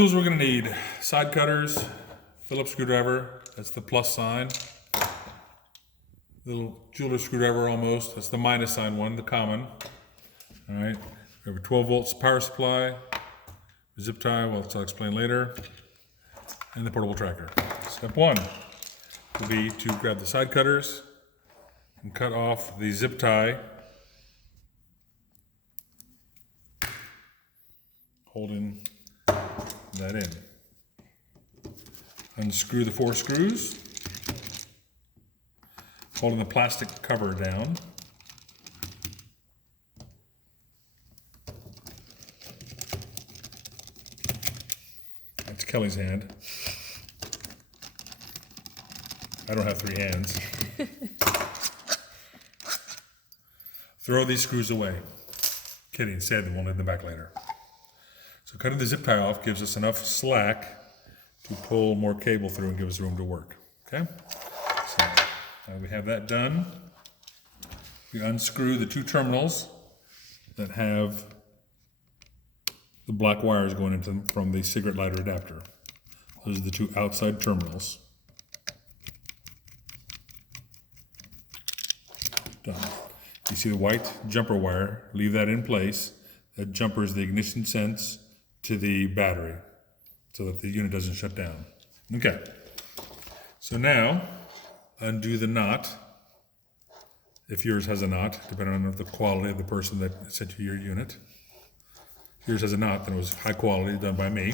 Tools we're going to need: side cutters, Phillips screwdriver, that's the plus sign. Little jeweler's screwdriver almost, that's the minus sign one, the common. All right, we have a 12 volts power supply, zip tie, well, I'll explain later, and the portable tracker. Step one will be to grab the side cutters and cut off the zip tie, holding that in. Unscrew the 4 screws, holding the plastic cover down. That's Kelly's hand. I don't have 3 hands. Throw these screws away. Kidding, sad, we'll need them back later. So cutting the zip tie off gives us enough slack to pull more cable through and give us room to work, okay? So now we have that done. We unscrew the 2 terminals that have the black wires going into them from the cigarette lighter adapter. Those are the 2 outside terminals. Done. You see the white jumper wire, leave that in place. That jumper is the ignition sense to the battery so that the unit doesn't shut down. Okay, so now undo the knot, if yours has a knot, depending on the quality of the person that sent you your unit. If yours has a knot, then it was high quality, done by me.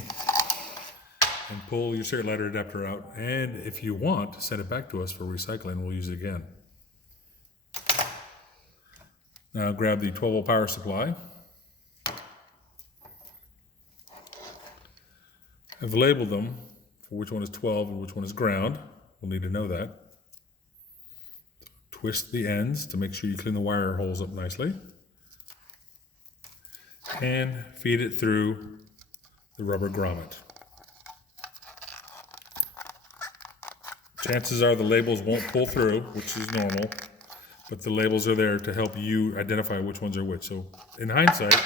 And pull your cigarette lighter adapter out, and if you want, send it back to us for recycling, we'll use it again. Now grab the 12 volt power supply. I've labeled them for which one is 12 and which one is ground. We'll need to know that. Twist the ends to make sure you clean the wire holes up nicely. And feed it through the rubber grommet. Chances are the labels won't pull through, which is normal, but the labels are there to help you identify which ones are which. So in hindsight,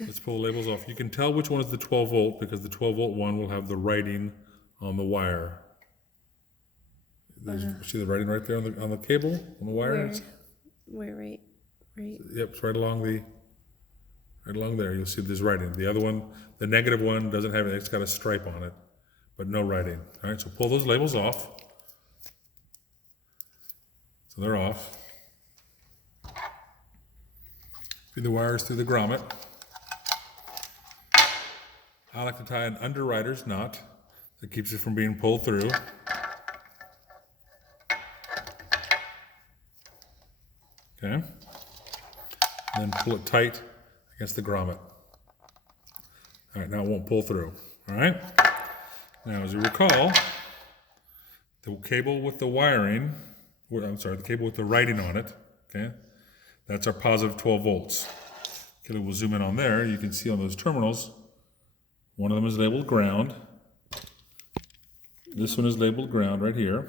let's pull the labels off. You can tell which one is the 12 volt because the 12 volt one will have the writing on the wire. See the writing right there on the cable, on the wire? Where right? Yep, it's right along there. You'll see there's writing. The other one, the negative one, doesn't have it. It's got a stripe on it, but no writing. All right, so pull those labels off. So they're off. Feed the wires through the grommet. I like to tie an underwriter's knot that keeps it from being pulled through. Okay. And then pull it tight against the grommet. All right, now it won't pull through. All right. Now, as you recall, the cable with the wiring, the cable with the writing on it, okay, that's our positive 12 volts. Okay, we'll zoom in on there. You can see on those terminals, one of them is labeled ground. This one is labeled ground right here.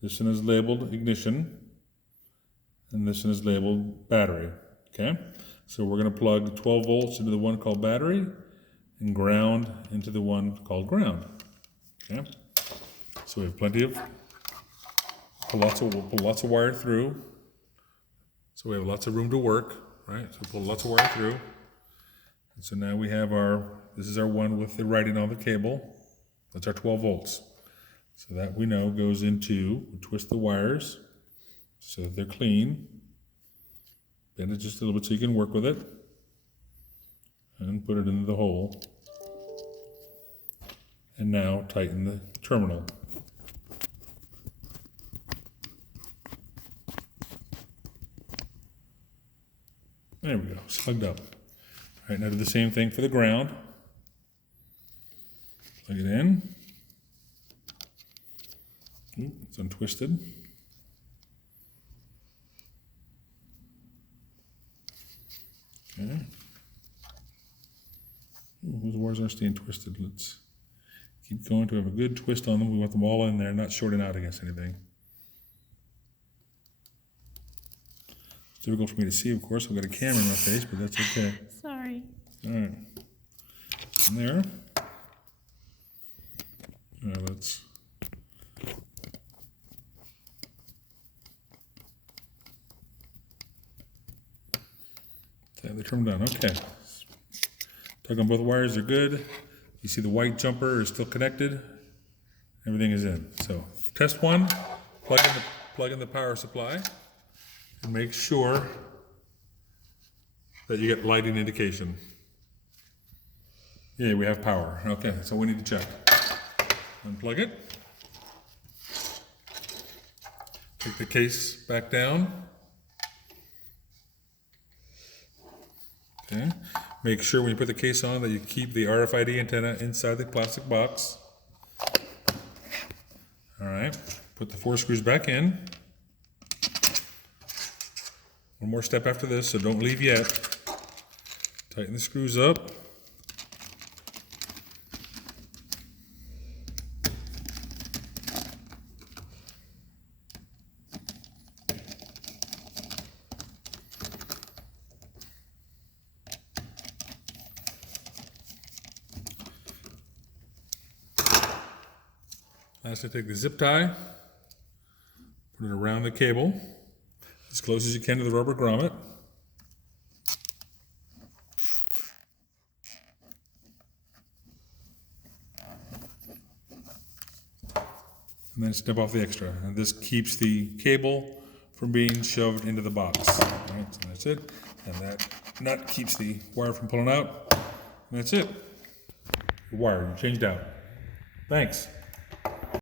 This one is labeled ignition. And this one is labeled battery. Okay? So we're going to plug 12 volts into the one called battery and ground into the one called ground. Okay? So we have plenty of, we'll pull lots of wire through. So we have lots of room to work, right? So we'll pull lots of wire through. And so now we have this is our one with the writing on the cable. That's our 12 volts. So that we know goes into, we twist the wires so that they're clean. Bend it just a little bit so you can work with it. And put it into the hole. And now tighten the terminal. There we go, slugged up. All right, now do the same thing for the ground. Plug it in. Ooh, it's untwisted. Okay. Ooh, those wires are staying twisted. Let's keep going to have a good twist on them. We want them all in there, not shorting out against anything. It's difficult for me to see, of course. I've got a camera in my face, but that's okay. Sorry. All right. in there. Let's they turn them down. Okay. Tug on both wires, they're good. You see the white jumper is still connected. Everything is in. So test one, plug in the power supply and make sure that you get lighting indication. Yeah, we have power. Okay, so we need to check. Unplug it. Take the case back down. Okay. Make sure when you put the case on that you keep the RFID antenna inside the plastic box. All right. Put the 4 screws back in. One more step after this, so don't leave yet. Tighten the screws up. Lastly, take the zip tie, put it around the cable, as close as you can to the rubber grommet. And then snip off the extra. And this keeps the cable from being shoved into the box. All right, so that's it. And that nut keeps the wire from pulling out. And that's it. Your wire, you changed out. Thanks.